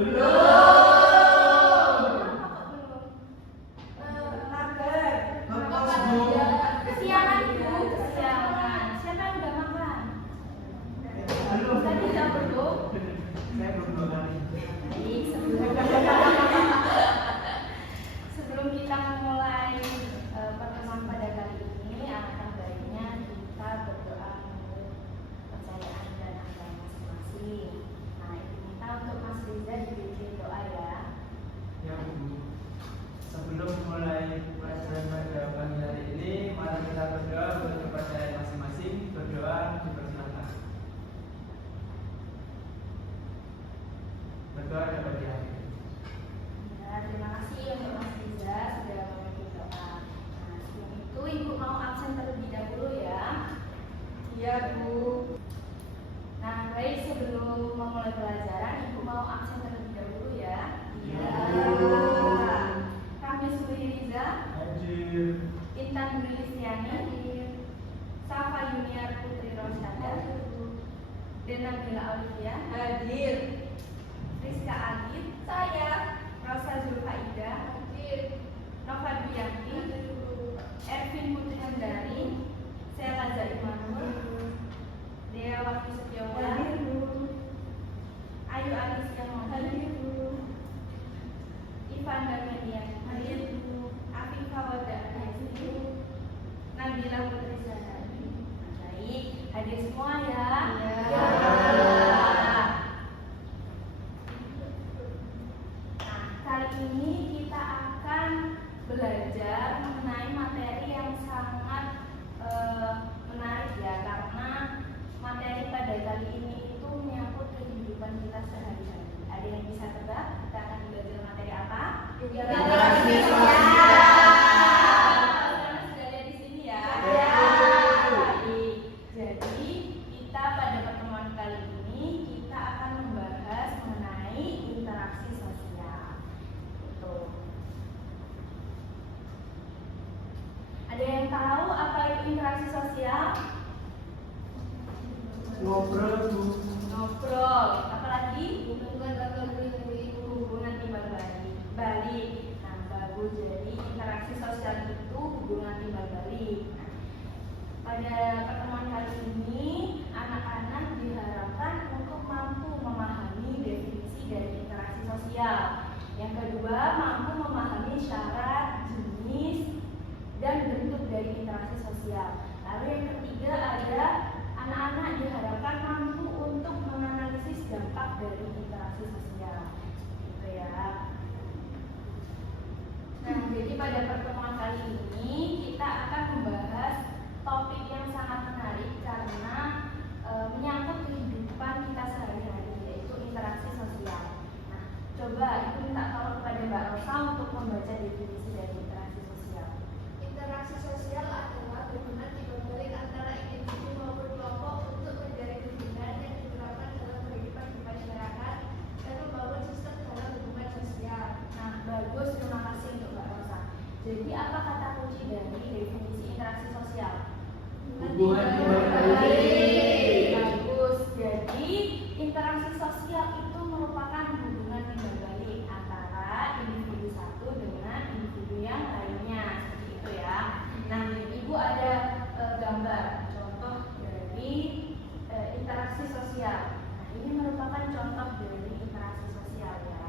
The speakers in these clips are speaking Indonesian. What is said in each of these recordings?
Kesiangan Bu, kesiangan. Siapa yang udah makan? Tadi udah belum? Saya belum 2 kali. Baik, sebelum kita memulai pertemuan pada kali ini, alangkah baiknya kita berdoa menurut kepercayaan dan agama masing-masing. Nah, itu minta untuk Mas Riza dibikin doa ya. Ya Bu, sebelum mulai pelajaran pada pagi hari ini, mari kita berdoa untuk kepercayaan masing-masing. Berdoa dipersilakan. Berdoa dapat diakhiri. Ya, terima kasih untuk Mas Riza sudah memimpin doa. Nah, sebelum itu Ibu mau absen terlebih dahulu ya. Iya Bu. Nah, baik, sebelum memulai pelajaran Ibu mau absen terlebih dahulu ya. Iya. Kami Riza, Hadir. Intan Dwi Listiani, Safa Yuniar Putri Rosyada, dan Nabila Alifia hadir. Rizka Agit, saya, Rosa Zulfaida, hadir. Nova Duyanti, Ervin Putri Hendari, Sela Zaimanul, Dea Waktu Setiawan, Ayu Alicia Mohdi, Ivan Damian hadir, Afifah Wada hadir, Nabila Putri Zahari. Baik, hadir semua ya. Ya. Nah, kali ini kita akan belajar mengenai materi yang sangat menarik ya, karena materi pada kali ini itu menyangkut kehidupan kita sehari-hari. Ada yang bisa tebak kita akan belajar materi apa? Interaksi sosial. Karena sudah ada di sini ya. Ya. Baik. Jadi kita pada pertemuan kali ini kita akan membahas mengenai interaksi sosial. Tuh. Ada yang tahu apa itu interaksi sosial? Ngobrol Bu. Ngobrol, apalagi hubungan timbal balik. Nah, bagus. Jadi interaksi sosial itu hubungan timbal balik. Nah, pada pertemuan kali ini anak-anak diharapkan untuk mampu memahami definisi dari interaksi sosial. Yang kedua, mampu memahami syarat, jenis, dan bentuk dari interaksi sosial. Lalu yang ketiga ada anak-anak diharapkan mampu untuk menganalisis dampak dari interaksi sosial. Gitu ya. Nah, jadi pada pertemuan kali ini kita akan membahas topik yang sangat menarik karena menyangkut kehidupan kita sehari-hari, yaitu interaksi sosial. Nah, coba Ibu minta tolong kepada Mbak Rosa untuk membaca definisi dari interaksi sosial. Interaksi sosial adalah hubungan timbal balik antara individu maupun kelompok untuk mencari kegunaan yang diterapkan dalam kehidupan masyarakat dan membangun sistem dalam hubungan sosial. Nah, bagus, terima kasih untuk Mbak Rosa. Jadi apa kata kunci dari definisi interaksi sosial? Hubungan timbal balik. Bagus. Jadi interaksi sosial itu merupakan hubungan timbal balik antara individu satu dengan individu yang lainnya. Seperti itu ya. Nah, Ibu ada gambar contoh dari interaksi sosial. Nah, ini merupakan contoh dari interaksi sosial ya.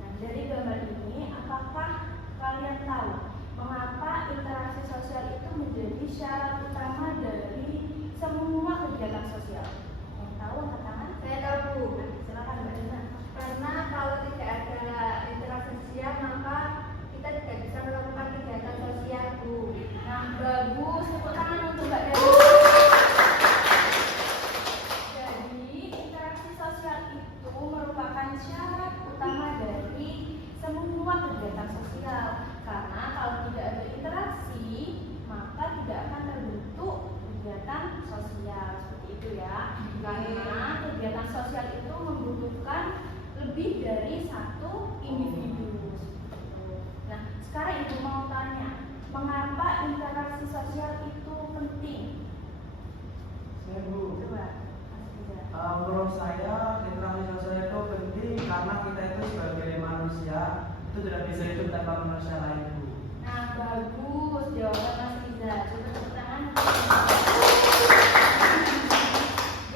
Nah, dari gambar ini, apakah kalian tahu mengapa interaksi sosial itu menjadi syarat utama dari semua kegiatan sosial? Yang tahu angkat tangan? Saya tahu, Bu. Nah, silakan Mbak Dina. Karena kalau tidak ada interaksi sosial maka kita tidak bisa melakukan kegiatan sosial, Bu. Nah, bagus. Tepuk tangan untuk Mbak Dina. Jadi, interaksi sosial itu merupakan syarat utama dari semua kegiatan sosial. Karena kalau tidak ada interaksi, maka tidak akan terbentuk kegiatan sosial. Seperti itu ya. Karena kegiatan sosial itu membutuhkan lebih dari satu individu. Nah, sekarang Ibu mau tanya, mengapa interaksi sosial itu penting? Saya Bu. Coba, Mas Riza. Menurut saya interaksi sosial itu penting karena kita itu itu tidak bisa hidup tanpa manusia lain, Bu. Nah, bagus jawaban Mas Riza. Coba tepuk tangan.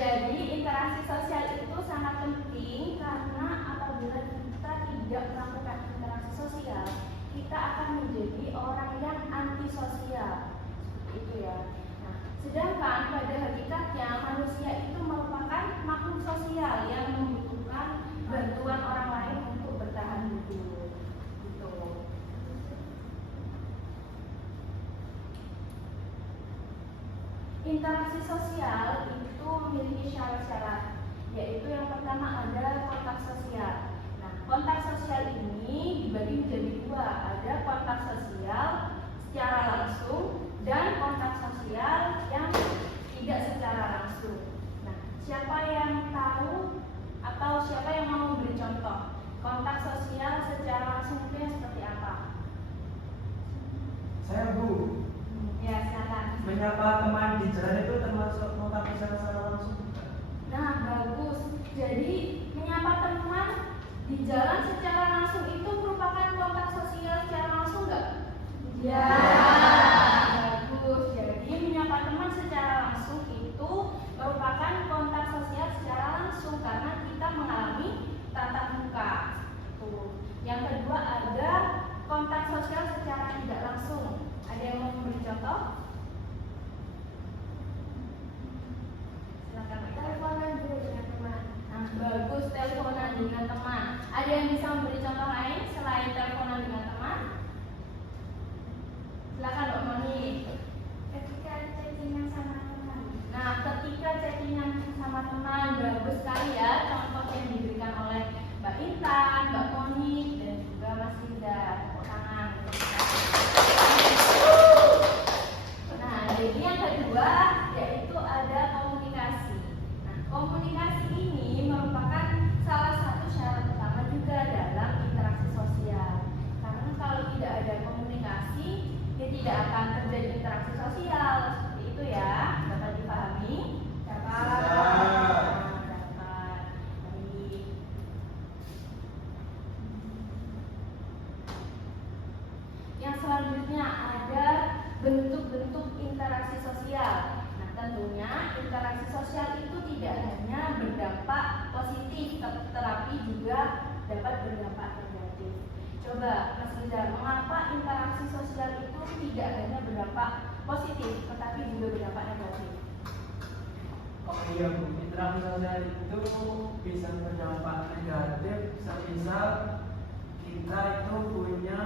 Jadi interaksi sosial itu sangat penting karena apabila kita tidak melakukan interaksi sosial, kita akan menjadi orang yang antisosial. Seperti itu ya. Nah, sedangkan pada hakikatnya manusia itu merupakan makhluk sosial yang membutuhkan bantuan orang lain untuk bertahan hidup. Gitu. Interaksi sosial itu memiliki syarat-syarat, yaitu yang pertama ada kontak sosial. Nah, kontak sosial ini dibagi menjadi dua, ada kontak sosial secara langsung dan kontak sosial yang tidak secara langsung. Nah, siapa yang tahu atau siapa yang mau memberi contoh kontak sosial secara langsung itu yang seperti apa? Saya, Bu. Ya, silakan. Menyapa teman di jalan itu termasuk kontak sosial secara langsung? Nah, bagus. Jadi menyapa teman di jalan secara langsung itu merupakan kontak sosial secara langsung nggak? Ya. Bagus. Jadi menyapa teman secara langsung itu merupakan kontak sosial secara langsung karena kita mengalami tatap muka. Tuh. Yang kedua ada kontak sosial secara tidak langsung. Ada yang mau memberi contoh? Silakan. Teleponan dulu dengan teman. Nah, bagus, teleponan dengan teman. Ada yang bisa memberi contoh lain selain teleponan dengan teman? Silakan Mbak Moni. Ketika chattingan sama teman. Nah, ketika chattingan sama teman, bagus sekali ya contoh yang diberikan oleh Mbak Intan, Mbak Moni, dan juga Mas Riza. Tepuk tangan. Nah, jadi yang kedua yaitu ada komunikasi. Nah, komunikasi ini merupakan salah satu syarat utama juga dalam interaksi sosial. Karena kalau tidak ada komunikasi, ya tidak akan terjadi interaksi sosial. Seperti itu ya, dapat dipahami? Dapat. Dapat. Baik. Yang selanjutnya ada bentuk-bentuk interaksi sosial. Nah, tentunya interaksi sosial itu tidak hanya berdampak positif, tetapi juga dapat berdampak negatif. Coba Mas Riza, mengapa interaksi sosial itu tidak hanya berdampak positif, tetapi juga berdampak negatif? Oh iya, Bu, interaksi sosial itu bisa berdampak negatif semisal kita itu punya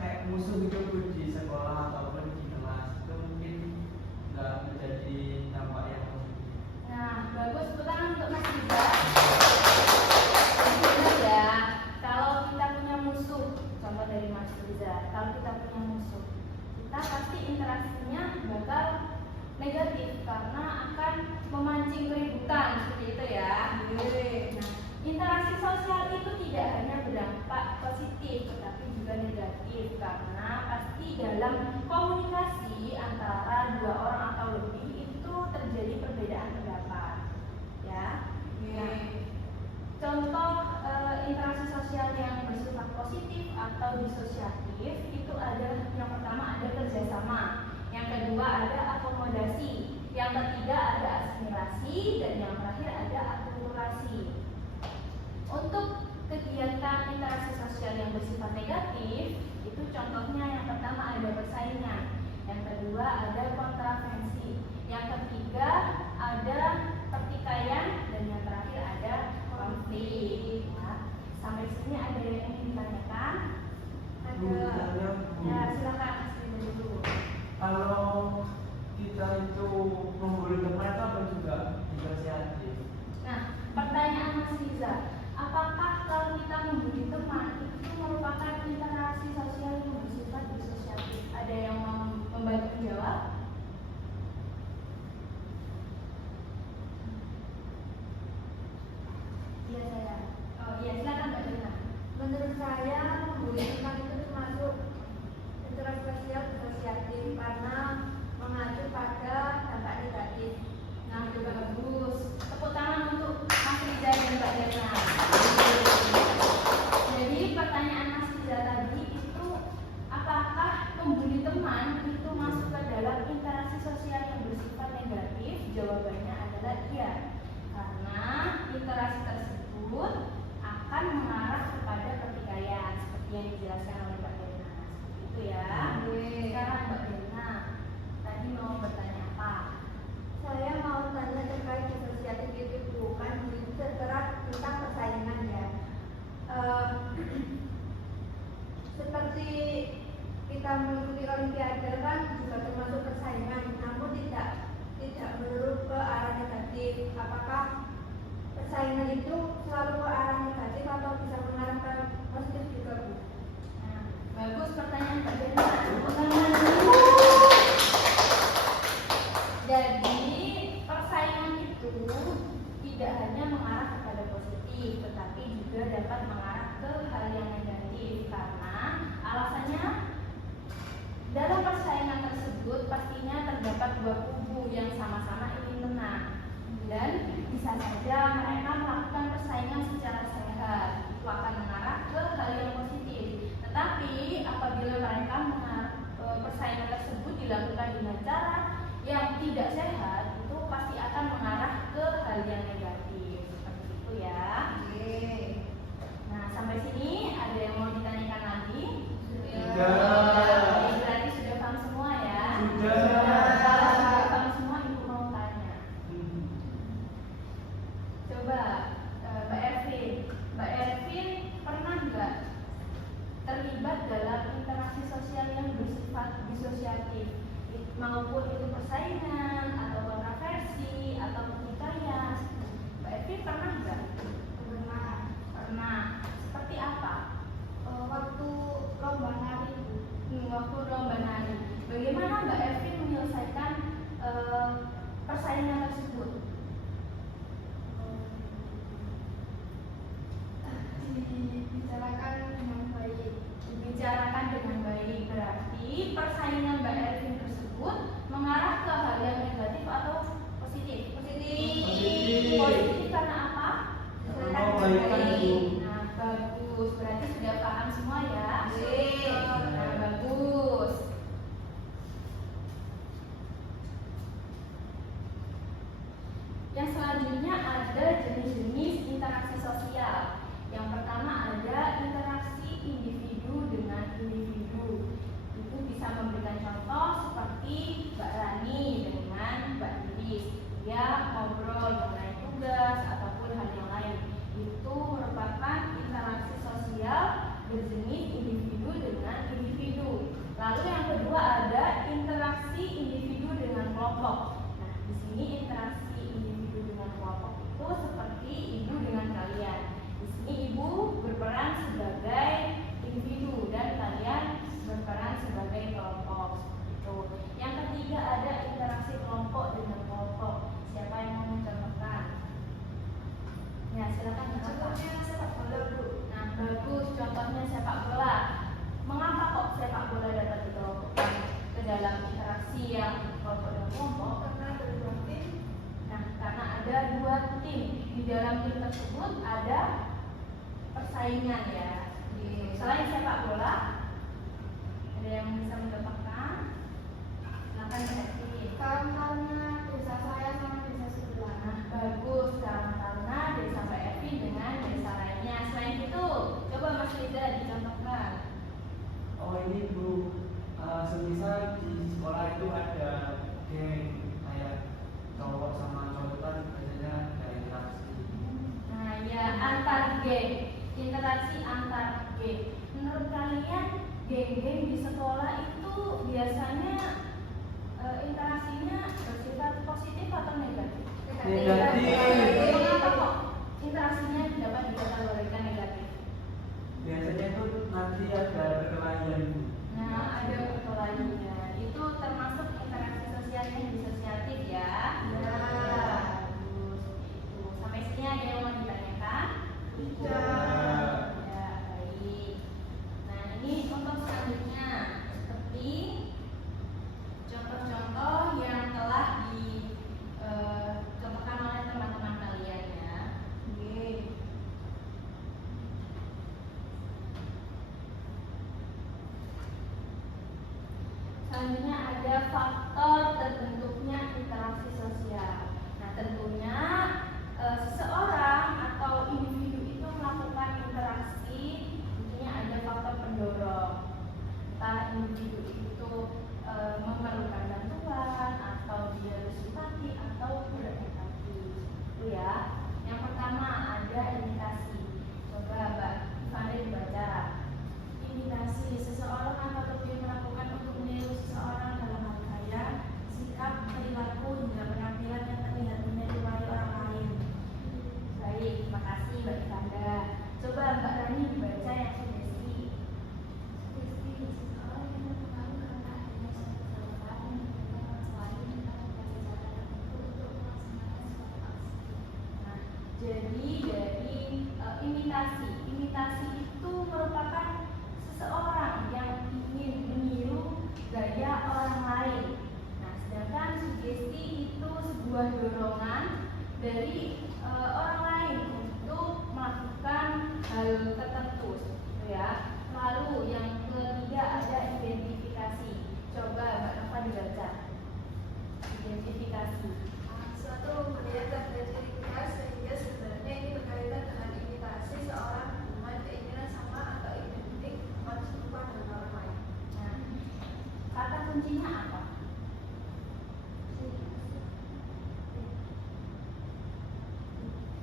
kayak musuh gitu, Bu, di sekolah ataupun di kelas. Itu mungkin nggak menjadi dampak yang positif. Nah, bagus, tepuk tangan untuk Mas Riza. Benar ya, kalau kita punya musuh, contoh dari Mas Riza, kalau kita punya musuh, kita pasti interaksinya bakal negatif karena akan memancing keributan, seperti itu ya. Nah, interaksi sosial itu tidak hanya berdampak positif, tetapi juga negatif karena pasti dalam komunikasi antara dua orang atau lebih itu terjadi perbedaan pendapat, ya. Nah, contoh interaksi sosial yang bersifat positif atau disosiatif itu ada yang pertama ada kerjasama, yang kedua ada akomodasi, yang ketiga ada asimilasi, dan yang terakhir ada akulturasi. Untuk kegiatan interaksi sosial yang bersifat negatif, itu contohnya yang pertama ada persaingan, yang kedua ada kontravensi, yang ketiga ada pertikaian, dan yang terakhir ada konflik. Nah, sampai sini ada yang ingin ditanyakan? Ada. Ya, silakan dulu. Kalau kita itu membuli teman itu apa juga disosiatif? Nah, pertanyaan Mas Riza, apakah kalau kita membuli teman itu merupakan interaksi sosial yang bersifat disosiatif? Ada yang mau membantu menjawab? Iya saya. Oh iya, silakan Mbak Dina. Menurut saya, membuli teman itu termasuk interaksi sosial disosiatif karena mengacu pada dapat mengarah ke hal yang negatif karena alasannya dalam persaingan tersebut pastinya terdapat dua kubu yang sama-sama ingin menang dan bisa saja mereka melakukan persaingan secara sehat, itu akan mengarah ke hal yang positif. Tetapi apabila mereka persaingan tersebut dilakukan dengan cara yang tidak sehat, itu pasti akan mengarah ke hal yang negatif. Seperti itu ya. Nah, sampai sini ada yang mau ditanyakan lagi? Sudah. Berarti sudah paham semua ya? Sudah. Kalau sudah paham semua, ibu mau tanya. Coba Mbak Ervin pernah nggak terlibat dalam interaksi sosial yang bersifat disosiatif, maupun itu persaingan atau kontroversi atau pertikaian? Mbak Ervin pernah nggak? Pernah. Seperti apa? Waktu lomba nari Bu. Waktu lomba nari. Bagaimana Mbak Ervin menyelesaikan persaingan tersebut? Dibicarakan dengan baik. Dibicarakan dengan baik, berarti persaingan Mbak Ervin tersebut mengarah ke hal yang negatif atau positif? Positif karena apa? Karena kebaikan, Bu. Nah, bagus. Berarti sudah paham semua ya? Iya. Nah, bagus. Yang selanjutnya ada jenis-jenis interaksi sosial. Yang pertama ada interaksi individu dengan individu. Itu bisa memberikan contoh seperti Mbak Rani dengan Mbak Iris. Dia ngobrol mengenai tugas ataupun hal yang lain. Itu merupakan interaksi sosial berjenis individu dengan individu. Lalu yang kedua ada interaksi individu dengan kelompok. Nah, di sini interaksi individu dengan kelompok itu seperti ibu dengan kalian. Di sini ibu berperan sebagai individu dan kalian berperan sebagai kelompok. Itu. Yang ketiga ada interaksi kelompok dengan kelompok. Siapa yang mau mencontohkan? Ya, silakan contohkan. Contohnya sepak bola Bu. Nah, bagus. Contohnya sepak bola. Mengapa kok sepak bola dapat dikelompokkan ke dalam interaksi yang kelompok dan kelompok? Karena ada dua tim. Nah, karena ada dua tim. Di dalam tim tersebut ada persaingan ya. Selain sepak bola, ada yang bisa mencontohkan? Silakan Ervin. Karena desa saya sama desa sebelah. Nah, bagus. Karena desa Mbak Ervin dengan desa lainnya. Selain itu, coba Mas Riza dicontohkan. Oh ini Bu, semisal di sekolah itu ada geng kayak cowok sama cowok kan biasanya ada interaksi. Nah, ya antar geng, interaksi antar geng. Menurut kalian geng-geng di sekolah itu biasanya interaksinya bersifat positif atau negatif? Negatif. Mengapa kok interaksinya dapat dikategorikan negatif? Biasanya itu nanti ada perkelahian Bu. Nah, ada perkelahian. Itu termasuk interaksi sosial yang disosiatif ya. Ya. Bagus. Itu. Sampai sini ada yang mau ditanyakan? Tidak. Ya, baik. Nah, ini untuk selanjutnya seperti contoh-contoh yang telah dicontohkan oleh teman-teman kalian ya. Selanjutnya ada faktor terbentuknya interaksi sosial. Nah, tentunya seseorang atau individu itu melakukan interaksi, tentunya ada faktor pendorong. Entah individu itu memerlukan bantuan atau dia bersimpati atau berempati. Itu ya. Yang pertama ada imitasi. Coba Mbak Fani dibaca. Imitasi seseorang atau lebih melakukan untuk meniru seseorang dalam hal kaya, sikap, perilaku, hingga penampilan yang terlihat menyerupai orang lain. Baik, terima kasih Mbak Ikanda. Coba Mbak Rani dibaca yang sugesti. Sugesti seseorang yang terpengaruh karena adanya suatu perubahan yang memberikan orang lain tentang berbagai cara tertentu untuk melaksanakan suatu aksi. Nah, jadi dari imitasi imitasi itu merupakan seseorang yang ingin meniru gaya orang lain. Nah, sedangkan sugesti itu sebuah dorongan dari orang lain untuk melakukan hal tertentu, gitu ya. Lalu yang ketiga ada identifikasi. Coba Mbak Nova dibaca. Identifikasi. Suatu kegiatan dan ciri khas sehingga sebenarnya ini berkaitan dengan imitasi seorang dengan keinginan sama atau identik atau serupa dengan orang lain. Nah, kata kuncinya apa?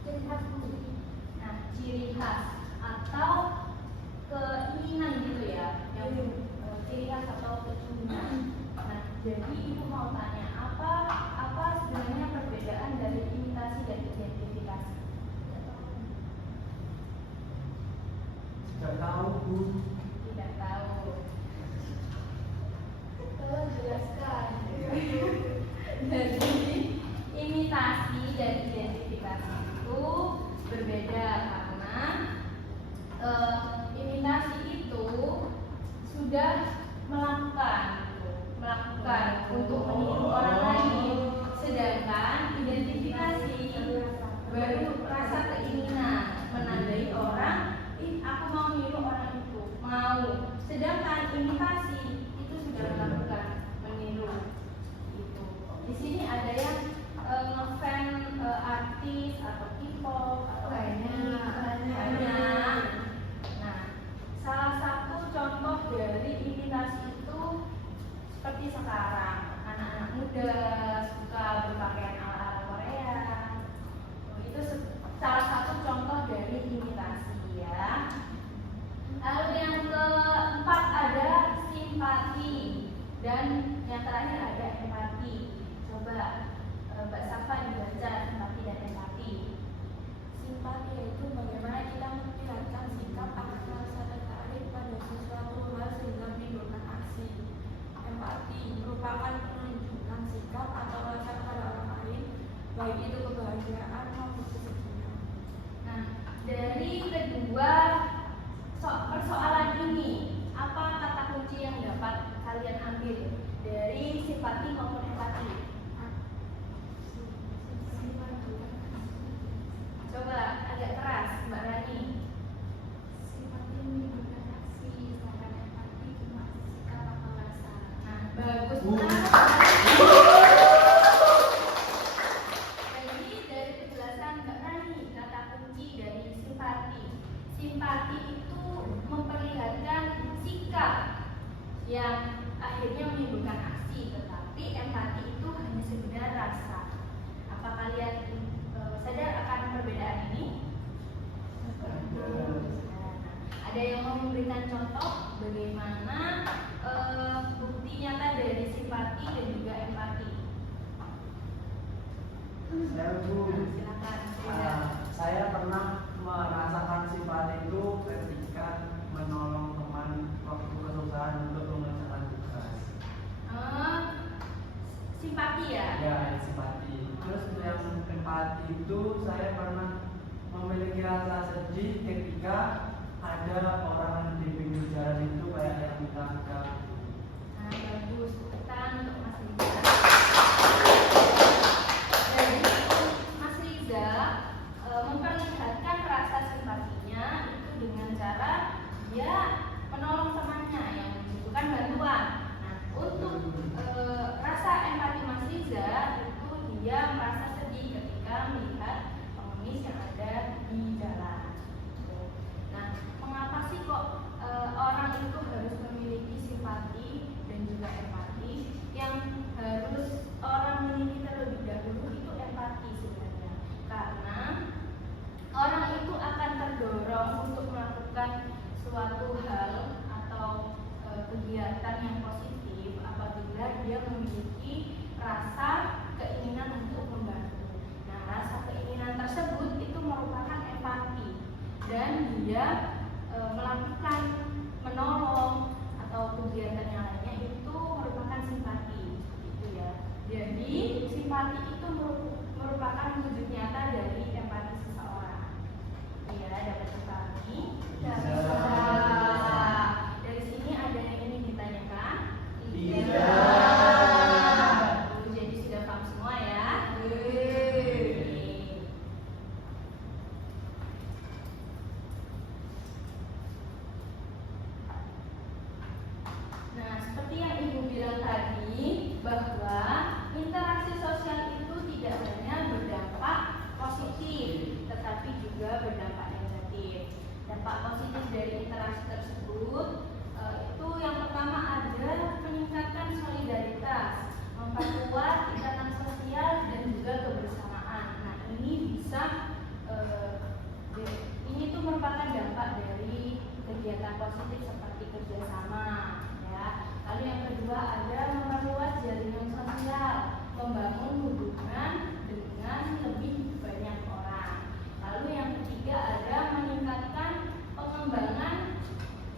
Ciri khas kunci. Nah, ciri khas atau keinginan gitu ya, yang ciri khas atau keinginan. Nah, jadi ibu mau tanya apa sebenarnya perbedaan dari imitasi dan identifikasi? Tidak tahu Bu. Tidak tahu. Tolong jelaskan. Jadi imitasi dan identifikasi itu berbeda karena imitasi itu sudah melakukan untuk meniru orang lain, sedangkan identifikasi baru rasa keinginan menandai orang, aku mau niru orang itu, mau. Sedangkan imitasi itu sudah melakukan meniru itu. Di sini ada yang ngefans artis atau K-pop atau banyak. Nah, salah satu contoh dari imitasi itu seperti sekarang anak-anak muda suka berpakaian ala-ala Korea. Itu salah satu contoh dari imitasi ya. Lalu yang keempat ada simpati dan yang terakhir ada empati. Coba Mbak Safa dibaca simpati dan empati. Simpati yaitu bagaimana kita memperlihatkan sikap akan rasa tertarik pada sesuatu hal sehingga menimbulkan aksi. Empati merupakan menunjukkan sikap atau rasa pada orang lain, baik itu kebahagiaan maupun kesedihan. Nah, dari kedua persoalan ini, apa kata kunci yang dapat kalian ambil dari simpati maupun empati? Coba agak keras, Mbak Rani. Simpati menimbulkan aksi, sedangkan empati cuma sikap atau rasa. Nah, bagus Bu. Jadi dari penjelasan Mbak Rani, kata kunci dari simpati. Simpati itu memperlihatkan sikap yang akhirnya menimbulkan aksi, tetapi empati itu hanya sekedar rasa. Apa kalian sadar akan perbedaan ini? Ada yang mau memberikan contoh bagaimana bukti nyata dari simpati dan juga empati? Saya Bu. Silakan. Reza. Saya pernah merasakan simpati itu ketika menolong teman waktu kesusahan untuk mengerjakan tugas. Simpati ya? Ya, simpati. Terus yang empati itu saya pernah memiliki rasa sedih ketika ada orang di pinggir jalan itu kayak yang minta. Nah, bagus. Tekan untuk Mas Riza. Jadi Mas Riza memperlihatkan rasa simpatinya itu dengan cara dia menolong temannya yang membutuhkan bantuan. Nah, untuk rasa empati Mas Riza itu dia merasa sedih ketika melihat pengemis yang ada di jalan. Nah, mengapa sih kok orang itu harus memiliki simpati dan juga empati? Yang harus orang miliki terlebih dahulu itu empati sebenarnya, karena orang itu akan terdorong untuk melakukan suatu hal atau kegiatan yang positif apabila dia memiliki rasa keinginan untuk membantu. Nah, rasa keinginan tersebut itu merupakan empati dan dia melakukan menolong atau kegiatan yang lainnya itu merupakan simpati, gitu ya. Jadi simpati itu merupakan wujud nyata dari empati seseorang. Ya, dapat adik kami? Bisa. Dari sini ada yang ingin ditanyakan? Tidak. Jadi sudah paham semua ya? Nah, seperti yang Ibu bilang tadi, bahwa interaksi sosial itu tidak hanya berdampak positif, tetapi juga berdampak negatif. Dampak positif dari interaksi tersebut itu yang pertama ada meningkatkan solidaritas, memperkuat ikatan sosial dan juga kebersamaan. Nah, ini bisa ini tuh merupakan dampak dari kegiatan positif seperti kerjasama, ya. Lalu yang kedua ada memperluas jaringan sosial, membangun hubungan dengan lebih banyak orang. Lalu yang ketiga ada meningkatkan pengembangan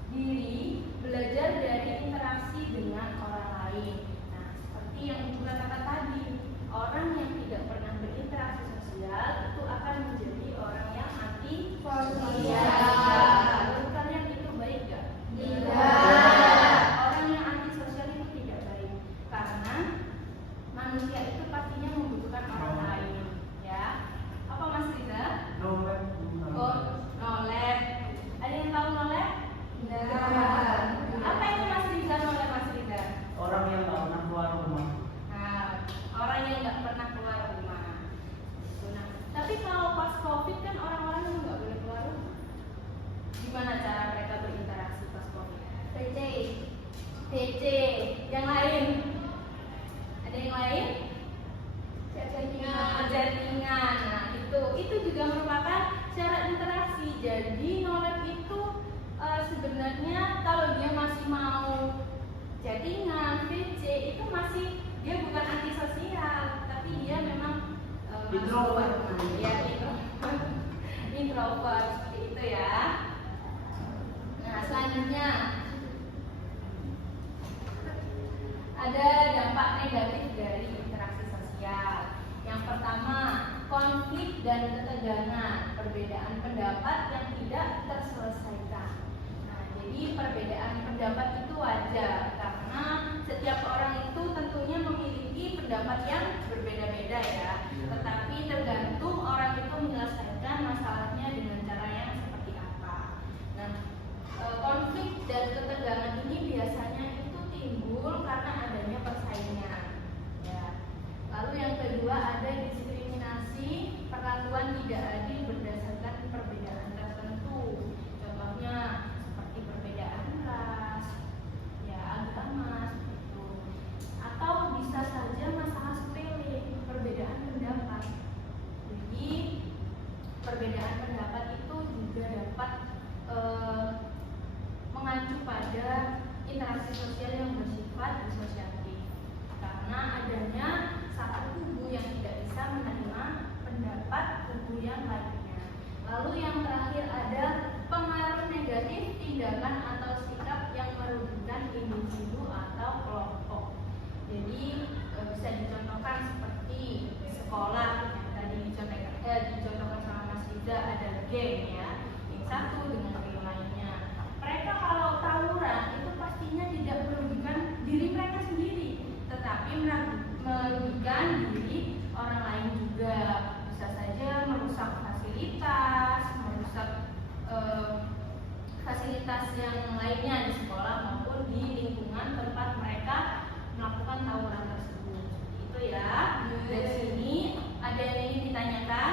diri, belajar dari interaksi dengan orang lain. Nah, seperti yang Ibu katakan tadi, orang yang tidak pernah berinteraksi sosial itu akan menjadi orang yang anti sosial. Menurut kalian itu baik gak? Tidak. Orang yang anti sosial itu tidak baik karena manusia itu pastinya membutuhkan orang lain, ya. Apa Mas Riza? Nolep. Oh, nolep. Ada yang tahu nolep? Apa itu Mas Riza, nolep Mas Riza? Orang yang nggak pernah keluar rumah. Nah, orang yang nggak pernah keluar rumah. Nah, tapi kalau pas COVID kan orang-orang yang nggak boleh keluar rumah. Gimana cara mereka berinteraksi pas COVID? PC. Yang lain? Ada yang lain? Chattingan. Nah, itu juga merupakan cara interaksi. Jadi nolep itu sebenarnya kalau dia masih mau chattingan, PC itu masih dia bukan antisosial, tapi dia memang Introvert. Ya, introvert seperti itu ya. Nah, selanjutnya ada dampak negatif dari interaksi sosial. Yang pertama, konflik dan ketegangan, perbedaan pendapat yang tidak terselesaikan. Nah, jadi perbedaan pendapat itu wajar karena setiap orang itu tentunya memiliki pendapat yang berbeda-beda ya. Tetapi tergantung orang itu menyelesaikan masalahnya dengan cara yang seperti apa. Nah, konflik dan ketegangan ini biasanya itu timbul karena adanya persaingan. Ya. Lalu yang kedua ada diskriminasi, perlakuan tidak adil berdasarkan perbedaan tertentu. Contohnya seperti perbedaan ras, ya agama seperti itu. Atau bisa saja masalah sepele, perbedaan pendapat. Jadi perbedaan pendapat itu juga dapat mengacu pada interaksi sosial yang bersifat disosiatif karena adanya satu kubu yang tidak bisa menerima pendapat kubu yang lainnya. Lalu yang terakhir ada pengaruh negatif tindakan atau sikap yang merugikan individu atau kelompok. Jadi bisa dicontohkan seperti sekolah yang tadi dicontohkan sama Mas Riza, ada geng ya, yang satu dengan geng lainnya. Mereka kalau tawuran itu pastinya tidak merugikan diri mereka sendiri, tetapi merugikan diri orang lain juga. Bisa saja merusak fasilitas, merusak fasilitas yang lainnya di sekolah maupun di lingkungan tempat mereka melakukan tawuran tersebut. Itu ya. Dari sini ada yang ingin ditanyakan?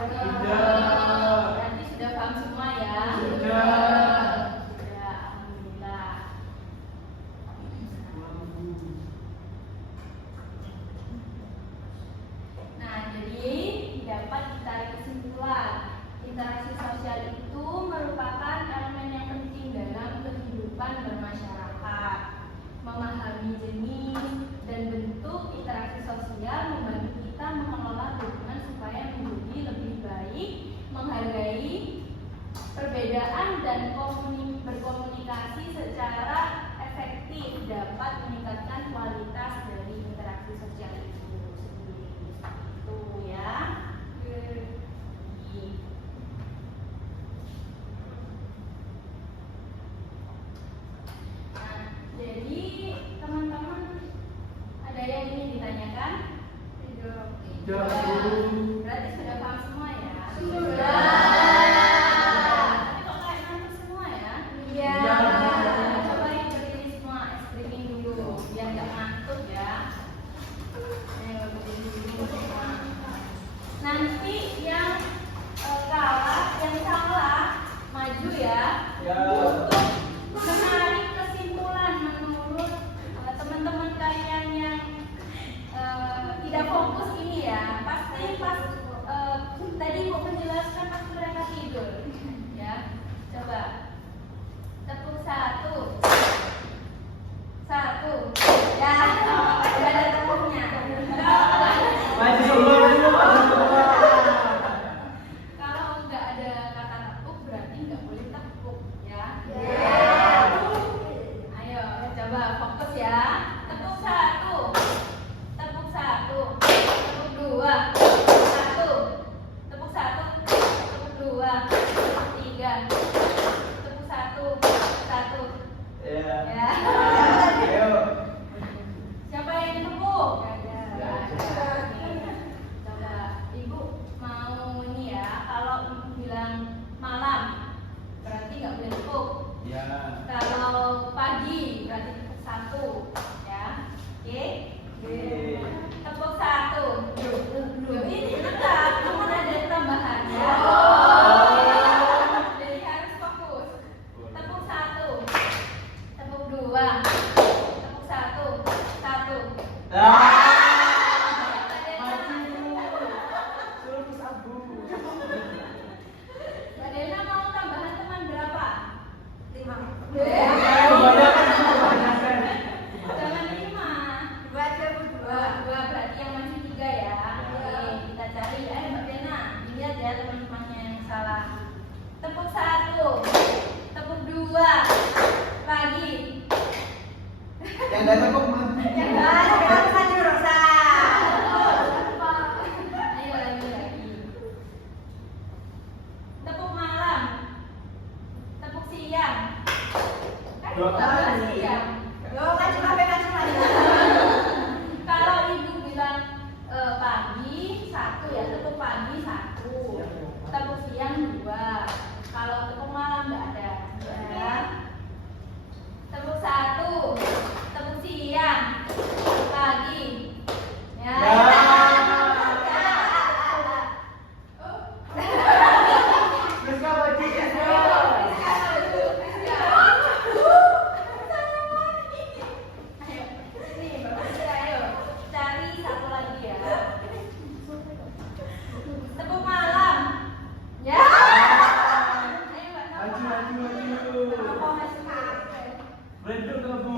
Berarti sudah paham semua ya? Sudah, alhamdulillah. Nah, jadi dapat ditarik kesimpulan, interaksi sosial itu merupakan elemen yang penting dalam kehidupan bermasyarakat. Memahami jenis dan bentuk interaksi sosial membantu kita mengelola hubungan supaya menjadi lebih baik, menghargai perbedaan dan berkomunikasi secara efektif dapat meningkatkan kualitas dari interaksi sosial itu sendiri. Itu ya. Sudah, Bu. Berarti sudah paham semua ya? Sudah. Tapi kok kayak ngantuk semua ya? Iya. Coba berdiri semua, streaming dulu biar nggak ngantuk ya. Ayo berdiri dulu semua. Nanti yang kalah, yang salah maju ya. Ya. Untuk menarik kesimpulan menurut teman-teman kalian yang tidak fokus ini ya. Pasti pas tadi Ibu menjelaskan pas mereka tidur ya. Coba tepuk satu ya, udah ada tepuknya. Maju semua. Kalau nggak ada kata tepuk berarti nggak boleh tepuk ya. Ayo coba fokus ya. Tepuk satu, tepuk dua, tepuk dua, tiga, tepuk satu. Ya. Ya. Ayo. Siapa yang tepuk? Nggak ada. Coba Ibu mau ini ya. Kalau bilang malam berarti nggak boleh tepuk. Ya. Kalau pagi berarti tepuk satu ya. Oke? Tepuk satu. Loh, ini tetap namun ada tambahan ya. Jadi harus fokus. Tepuk satu. Tepuk dua. Tepuk satu. Suruh sabu. Mbak Dena mau tambahan teman berapa? 5. Jangan 5. Dua berarti yang masih 3 ya. Oke, kita cari. Mbak Dena, lihat ya teman-temannya yang salah. Tepuk satu, tepuk dua, pagi. Yang dah tepuk mah. Yang Ayo lagi. Tepuk malam, tepuk siang. Kan Dua kali. siang. Kalau Ibu bilang pagi satu ya, tepuk pagi satu, tepuk siang 2. Kalau tepuk malam nggak ada. Ya. Tepuk satu, tepuk siang, pagi. Ya. Terus kau bagi ya. Ayo, nih Bapak Sira, ayo cari satu lagi ya. Tepuk malam, ya. Ayo Mbak Maju. Boleh duduk nggak, Bu?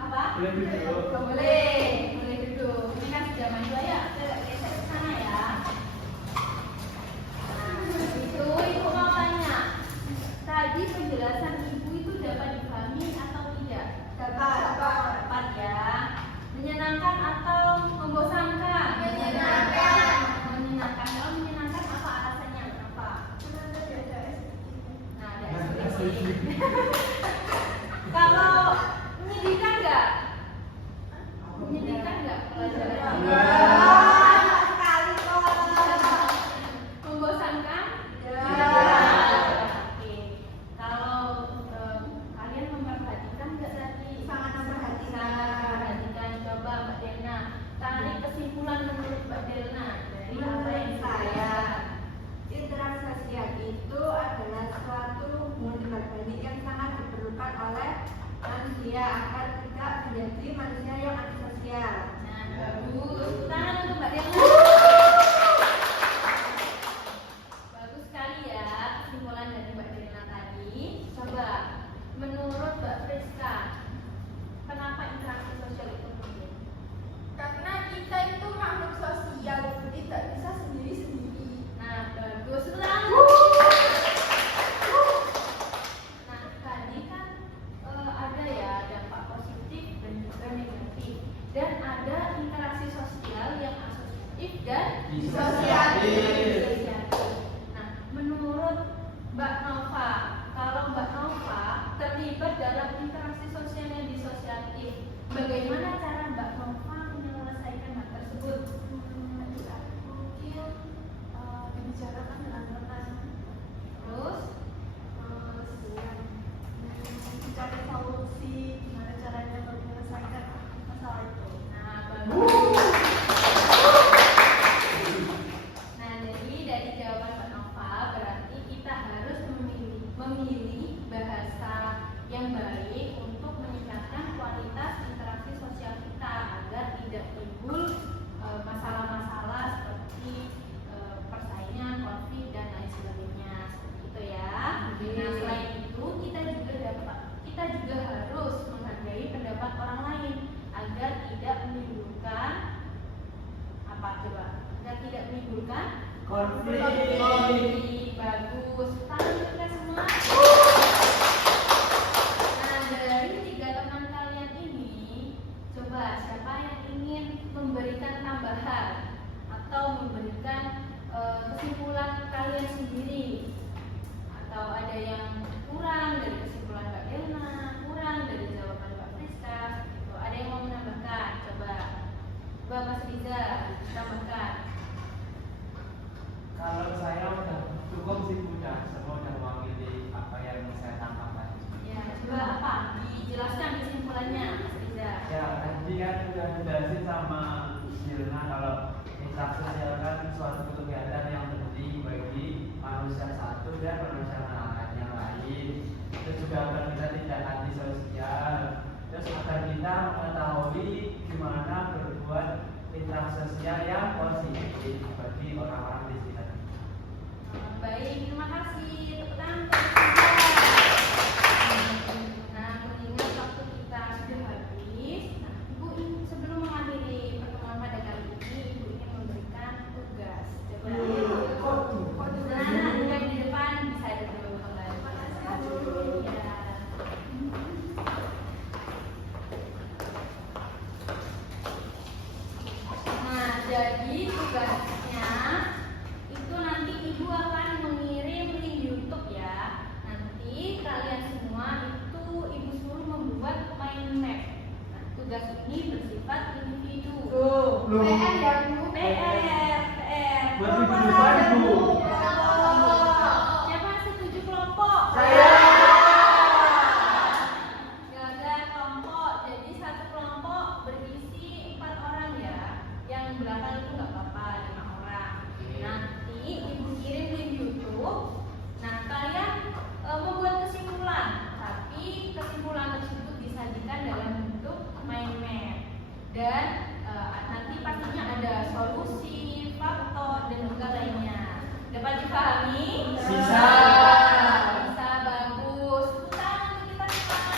Apa? Boleh duduk. Oh, boleh duduk. Ini kan sudah maju ya, geser ke sana ya. Nah, itu Ibu mau tanya. Tadi penjelasan Ibu itu dapat dipahami atau tidak? Dapat ya. Menyenangkan atau membosankan? Menyenangkan. Menyenangkan. Kalau menyenangkan apa alasannya? Apa? Nah, ada SPG. Kalau menyedihkan nggak? Menyedihkan nggak pelajaran? Membosankan? Oke. Kalau kalian memperhatikan nggak tadi? Sangat memperhatikan. Memperhatikan. Coba Mbak Delna tarik kesimpulan menurut Mbak Delna dari apa yang Saya, interaksi sosial itu adalah suatu hubungan berbanding yang sangat diperlukan oleh manusia agar tidak menjadi manusia yang antisosial. Nah, bagus. Tangan untuk Mbak Delna. Bagus sekali ya kesimpulan dari Mbak Delna tadi. Coba menurut Mbak Friska, kenapa interaksi sosial itu penting? Karena kita itu makhluk sosial, tidak bisa sendiri-sendiri. Nah, bagus. Ulang. Nah, tadi kan ada ya dampak positif dan juga negatif. Dan ada interaksi sosial yang asosiatif dan Disosiatif. Nah, menurut Mbak Nova, kalau Mbak Nova terlibat dalam interaksi sosial yang disosiatif, bagaimana cara Mbak Nova menyelesaikan hal tersebut? coba? Agar tidak menimbulkan konflik. Bagus. Tangan kita semua. Nah, dari 3 teman kalian ini, coba siapa yang ingin memberikan tambahan atau memberikan kesimpulan kalian sendiri? Atau ada yang kurang dari kesimpulan Mbak Elna, kurang dari jawaban Mbak Friska, gitu. Ada yang mau menambahkan? Coba Mas Riza tambahkan. Kalau saya udah cukup sih, udah semua udah mewakili apa yang saya tangkap tadi. Ya, coba apa? Dijelaskan kesimpulannya, Mas Riza. Ya, tadi kan udah dijelasin sama Silna kalau interaksi sosial kan suatu kegiatan yang penting bagi manusia satu dan manusia yang lain. Itu juga agar kita tidak antisosial. Terus agar kita mengetahui gimana berbuat interaksi sosial yang positif bagi orang-orang di sekitar. Baik, terima kasih. Tepuk tangan untuk Mas Riza. Nah, mengingat waktu kita sudah habis, nah, Ibu sebelum mengakhiri pertemuan pada kali ini, Ibu ingin memberikan tugas. Coba. Nah, yang di depan bisa duduk kembali. Ya. Nah, jadi tugasnya itu nanti Ibu akan mengirim link YouTube ya. Nanti kalian semua itu Ibu suruh membuat mind map. Nah, tugas ini bersifat individu. PR ya Bu. PR. Buat minggu depan, Bu. Siapa yang setuju kelompok? Saya. Gak ada kelompok, jadi satu kelompok berisi 4 orang ya. Yang belakang itu nggak apa-apa, 5 orang. Nanti Ibu kirim link YouTube. Nah, kalian membuat kesimpulan, tapi kesimpulan tersebut disajikan dalam bentuk mind map. Dan nanti pastinya ada solusi, faktor, dan juga lainnya. Dapat dipahami? Bisa. Bisa, bagus. Tepuk tangan untuk kita semua.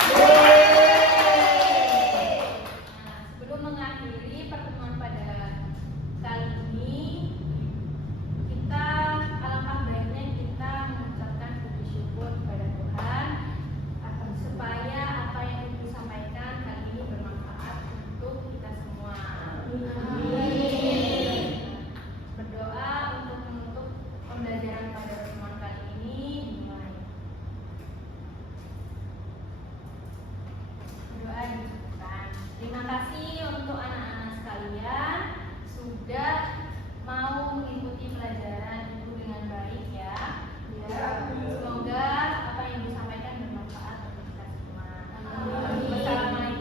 Nah, sebelum mengakhiri pertemuan pada kali ini, kita alangkah baiknya kita mengucapkan puji syukur kepada Tuhan supaya apa yang Ibu sampaikan kali ini bermanfaat untuk kita semua. Berdoa untuk menutup pembelajaran pada pertemuan kali ini dimulai. Berdoa diucapkan. Terima kasih untuk anak-anak sekalian sudah mau mengikuti pelajaran Ibu dengan baik ya. Semoga apa yang disampaikan bermanfaat bagi kita semua. Wassalamualaikum